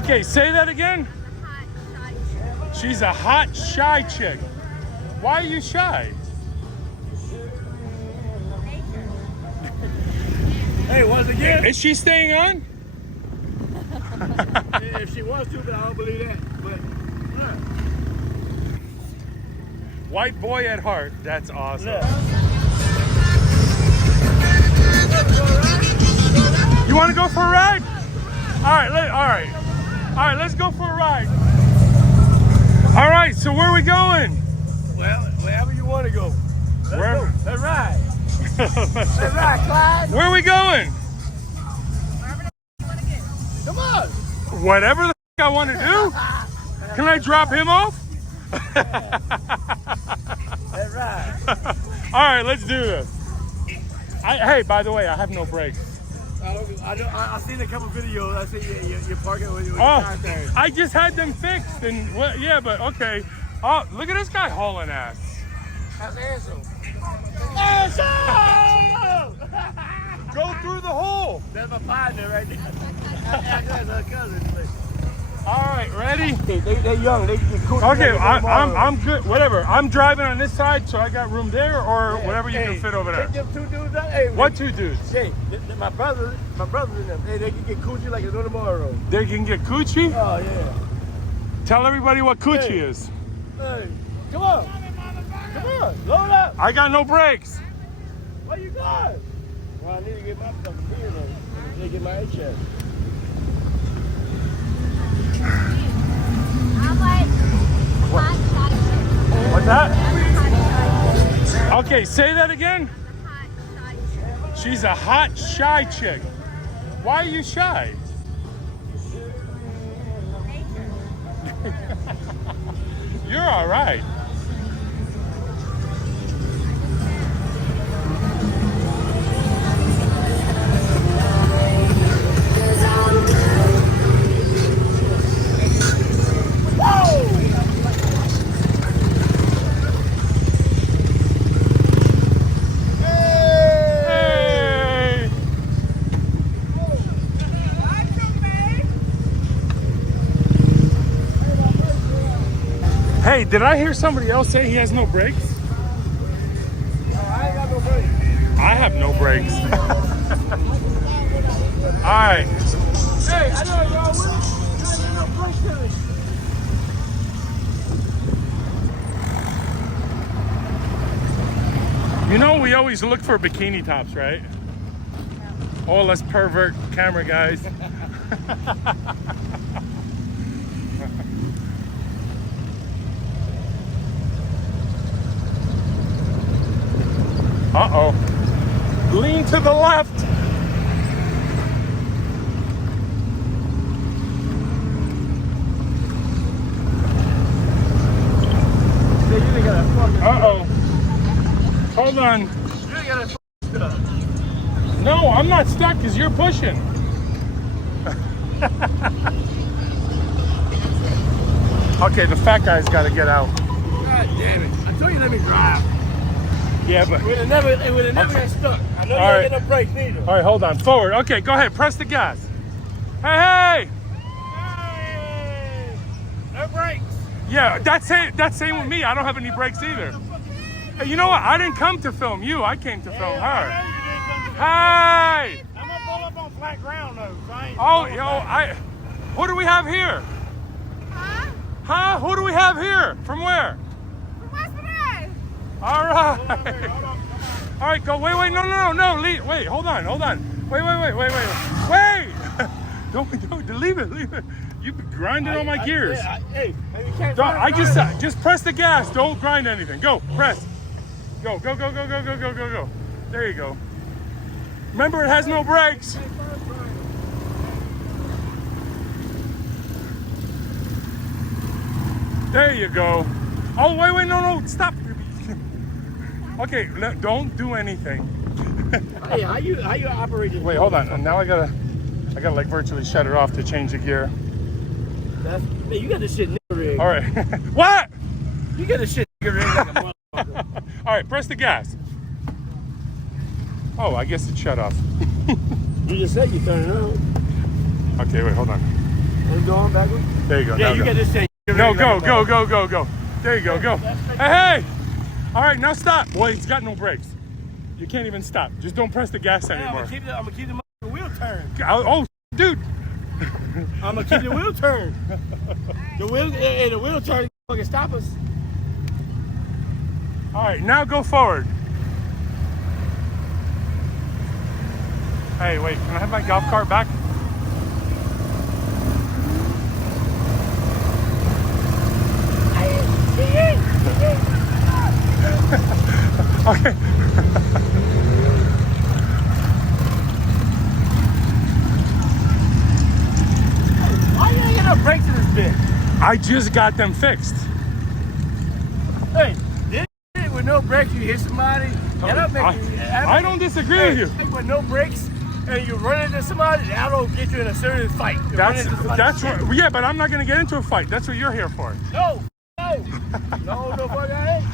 Okay, say that again. She's a hot, shy chick. Why are you shy? Hey, once again. Is she staying on? If she wants to, but I don't believe that. But White boy at heart. That's awesome. yeah. You want to go for a ride? All right, all right. Let's go for a ride. All right. So where are we going? Well, wherever you want to go. Let's Where? go. Let's ride. Let's ride, Clyde. Where are we going? Come on. Whatever the I want to do. Can I drop him off? Let's ride. All right, let's do this. Hey, by the way, I have no brakes. I've seen a couple videos. I see you're parking with your Oh, car tires. I just had them fixed, and well, yeah, but okay. Oh, look at this guy hauling ass. That's Ansel. Ansel! Go through the hole. That's my partner right there. That's her cousin. All right, ready? They're young. They get cool. Okay, I'm good. Whatever. I'm driving on this side, so I got room there, or whatever you can fit over there. Take them two dudes out. Hey, What two dudes? Hey, my brothers in them. Hey, they can get coochie like it's no tomorrow. They can get coochie? Oh yeah. Tell everybody what coochie Hey. is. Hey, come on. Come on, load up. I got no brakes. Where you going? Well, I need to get my fucking beer though. I need to get my HS. What's that? Okay, say that again. She's a hot, shy chick. Why are you shy? You're all right. Hey! Hey, did I hear somebody else say he has no brakes? I ain't got no brakes. I have no brakes. All right. Hey, I know y'all will. You ain't got no brakes to me. You know, we always look for bikini tops, right? Oh, let's pervert camera guys. Uh-oh. Lean to the left. Hey, you ain't got a fucking. Uh-oh. Hold on. You ain't got a fucking stuff. No, I'm not stuck because you're pushing. Okay, the fat guy's got to get out. God damn it. I told you let me drive. Yeah, but... It would have never got stuck. I know you All ain't right. get no brakes neither. All right, hold on. Forward. Okay, go ahead. Press the gas. Hey, hey! Hey! No brakes. Yeah, that's same with me. I don't have any brakes either. Hey, you know what? I didn't come to film you. I came to film her. Hey! I'm gonna pull up on flat ground though. So I ain't Oh, going yo, back. who do we have here? Huh? Who do we have here? From where? All right. Hold on. All right, go. Wait, no. Wait, hold on. Wait. Don't, leave it. You be grinding on my gears. Hey, you can't Don't, drive. just press the gas. Don't grind anything. Go, press. Go. There you go. Remember, it has no brakes. There you go. Oh, wait, no, stop. Okay, don't do anything. Hey, how you operate this? Wait, hold on. And now I gotta like virtually shut it off to change the gear. Hey, you got this shit nigga rigged. All right. What? You got this shit nigga rigged like a motherfucker. All right, press the gas. Oh, I guess it shut off. You just said you turned it on. Okay, wait, hold on. We're going backwards? There you go. Yeah, now you go. got this thing. No, go. There you go. Hey! All right, now stop. Boy, it's got no brakes. You can't even stop. Just don't press the gas anymore. I'm gonna keep the wheel turned. Oh, dude. I'm gonna keep the wheel turned. The wheel turn fucking stop us. All right, now go forward. Hey, wait, can I have my golf cart back? Okay. Why you ain't get no brakes in this bitch? I just got them fixed. Hey, this shit with no brakes, you hit somebody. I don't disagree with you. With no brakes, and you run into somebody, that'll get you in a serious fight. That's what. Yeah, but I'm not gonna get into a fight. That's what you're here for. No, fuck I ain't.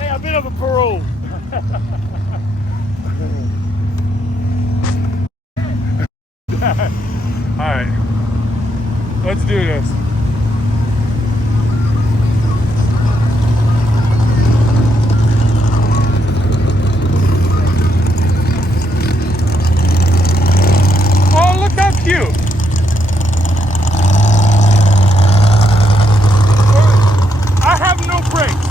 Hey, I've been up for parole. All right, let's do this. Oh, look how cute. I have no brakes.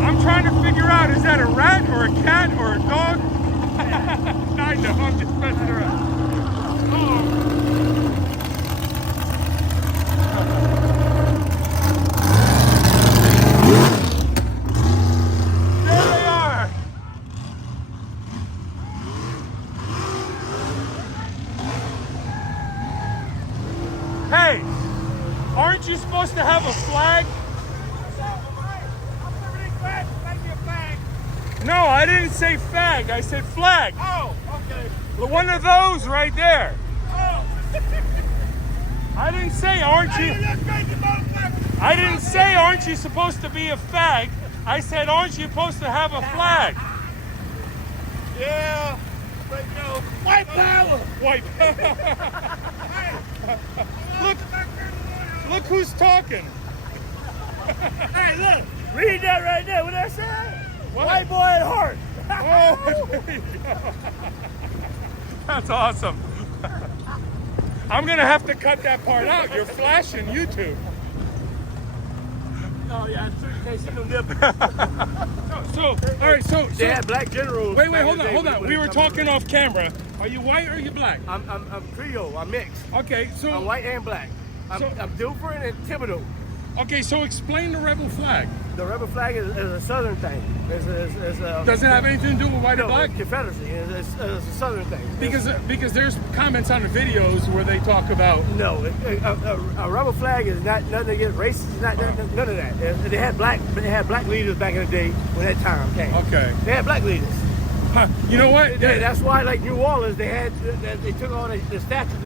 I'm trying to figure out, is that a rat or a cat or a dog? I know, I'm just messing around. There they are. Hey, aren't you supposed to have a flag? No, I didn't say fag. I said flag. Oh, okay. One of those right there. Oh. I didn't say, aren't you? I didn't say, aren't you supposed to be a fag? I said, aren't you supposed to have a flag? Yeah. But no. White power. White. Look who's talking. Hey, look. Read that right there. What that say? What? White boy at heart. Oh, there you go. That's awesome. I'm gonna have to cut that part out. You're flashing YouTube. Oh yeah, you can't see no nipples. So, all right. So They had black generals. wait, hold on. We were talking off camera. Are you white or are you black? I'm Creole. I'm mixed. Okay, so I'm white and black. I'm different and Thibodeau. Okay, so explain the rebel flag. The rebel flag is a southern thing. Does it have anything to do with white or black? Confederacy. It's a southern thing. Because there's comments on the videos where they talk about. No, a rebel flag is not nothing against races. None of that. They had black leaders back in the day when that time came. Okay. They had black leaders. You know what? That's why, like New Orleans, they took all the statues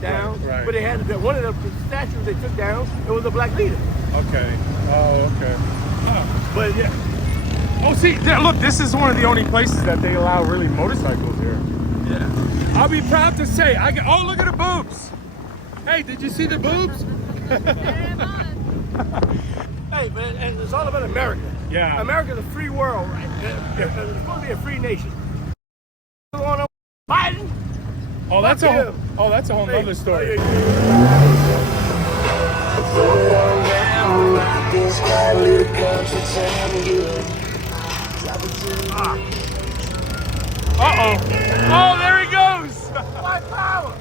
down. Right. But they had one of the statues they took down. It was a black leader. Okay. Oh, okay. But yeah. Oh, see, look, this is one of the only places that they allow really motorcycles here. Yeah. I'll be proud to say, oh, look at the boobs. Hey, did you see the boobs? Hey, but it's all about America. Yeah. America's a free world, right? It's supposed to be a free nation. Biden. Oh, that's a whole nother story. Uh-oh. Oh, there he goes. White power.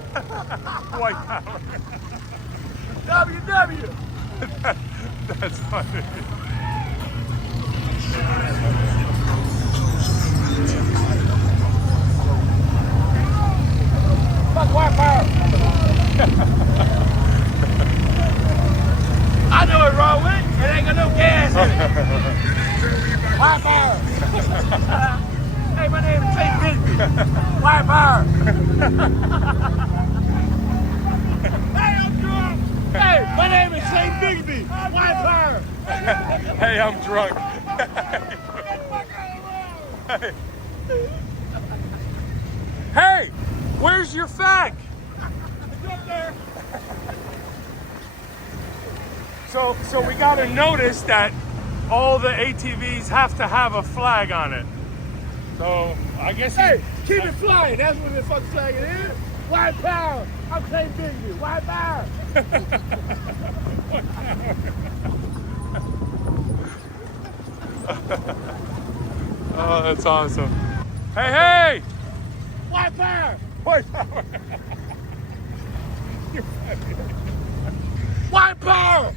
White power. WW. That's funny. Fuck white power. I know it's wrong with it. It ain't got no gas in it. White power. Hey, my name is St. Bisbee. White power. Hey, I'm drunk. Hey, my name is St. Bigby. White power. Hey, I'm drunk. Hey, Where's your flag? It's up there. So we got to notice that all the ATVs have to have a flag on it. So I guess. Hey, keep it flying. That's what the fucking flag it is. White power. I'm saying Biggie. White power. Oh, that's awesome. Hey, hey! White power. White power. White power.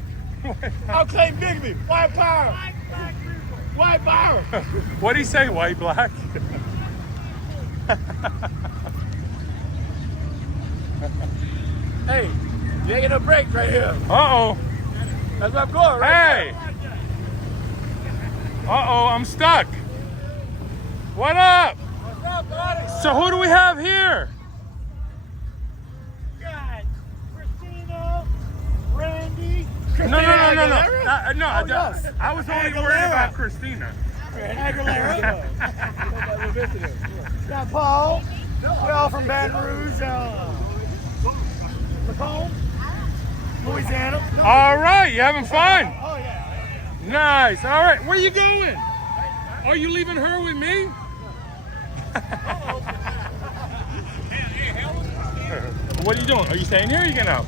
I'm saying Biggie. White power. White power. What'd he say, white, black? Hey, you ain't get no break right here. Uh-oh. That's where I'm going right Hey! Uh-oh, I'm stuck. What up? What's up, buddy? So who do we have here? God, Christina, Randy. No. No. I was only worried about Christina. Aguilera. Got Paul. We're all from Baton Rouge. Macomb, Louisiana. All right, you having fun? Oh, yeah. Nice. All right, where you going? Are you leaving her with me? What are you doing? Are you staying here or are you getting out?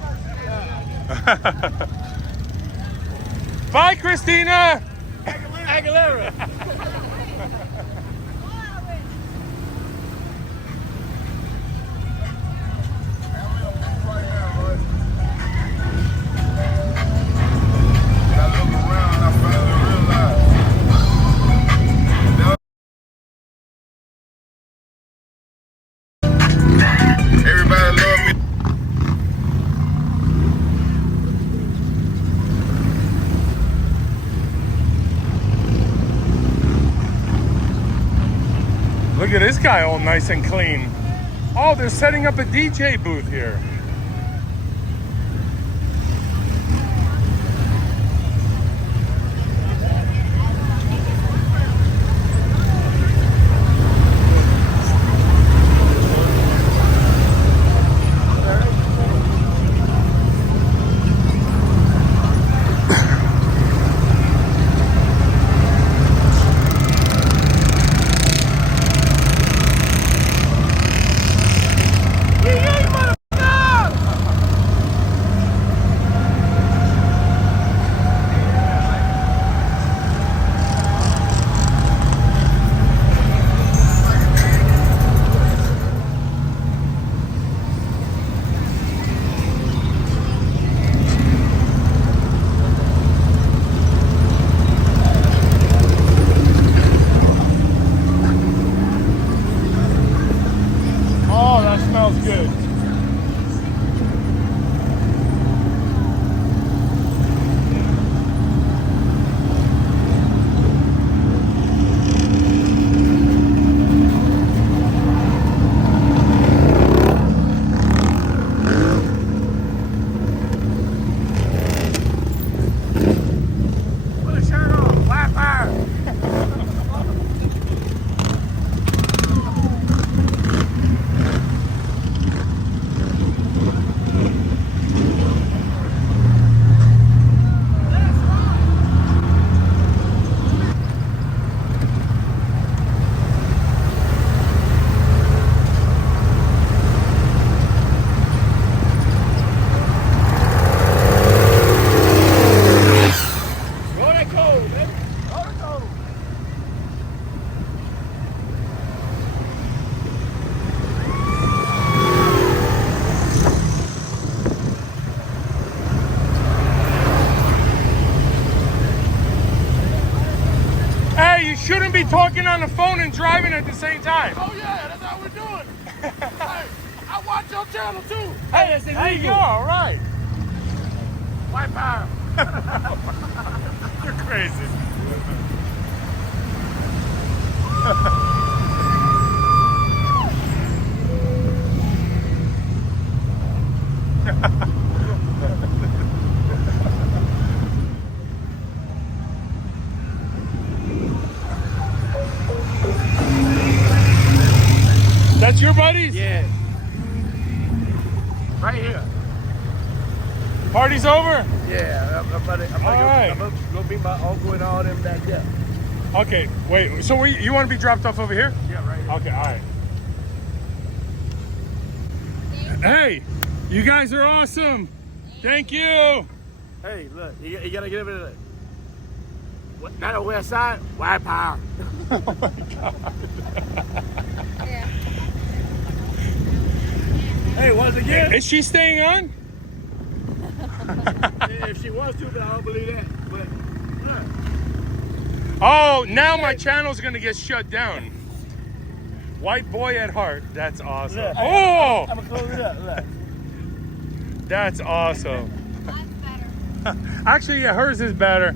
Bye, Christina. Aguilera. Everybody love me. Look at this guy all nice and clean. Oh, they're setting up a DJ booth here. Oh, that smells good. Put the shirt on. White power. Roll that cold, baby. Roll the cold. Hey, you shouldn't be talking on the phone and driving at the same time. Oh, yeah, that's how we're doing. Hey, I watch your channel, too. Hey, it's illegal. All right. White power. You're crazy. That's your buddies? Yeah. Party's over? Yeah, I'm Alright. gonna be my uncle and all them back there. Okay, wait. So you want to be dropped off over here? Yeah, right here. Okay, all right. Hey, you guys are awesome. Thank you. Hey, look, you gotta give it a. Not a west side, white power. Oh my God. Yeah. Hey, once again, Is she staying on? if she wants to, but I don't believe that. But look, Oh, now my channel's gonna get shut down. White boy at heart. That's awesome. look, Oh, I'm gonna close it up. Look. that's awesome. Mine's better. Actually, yeah, hers is better.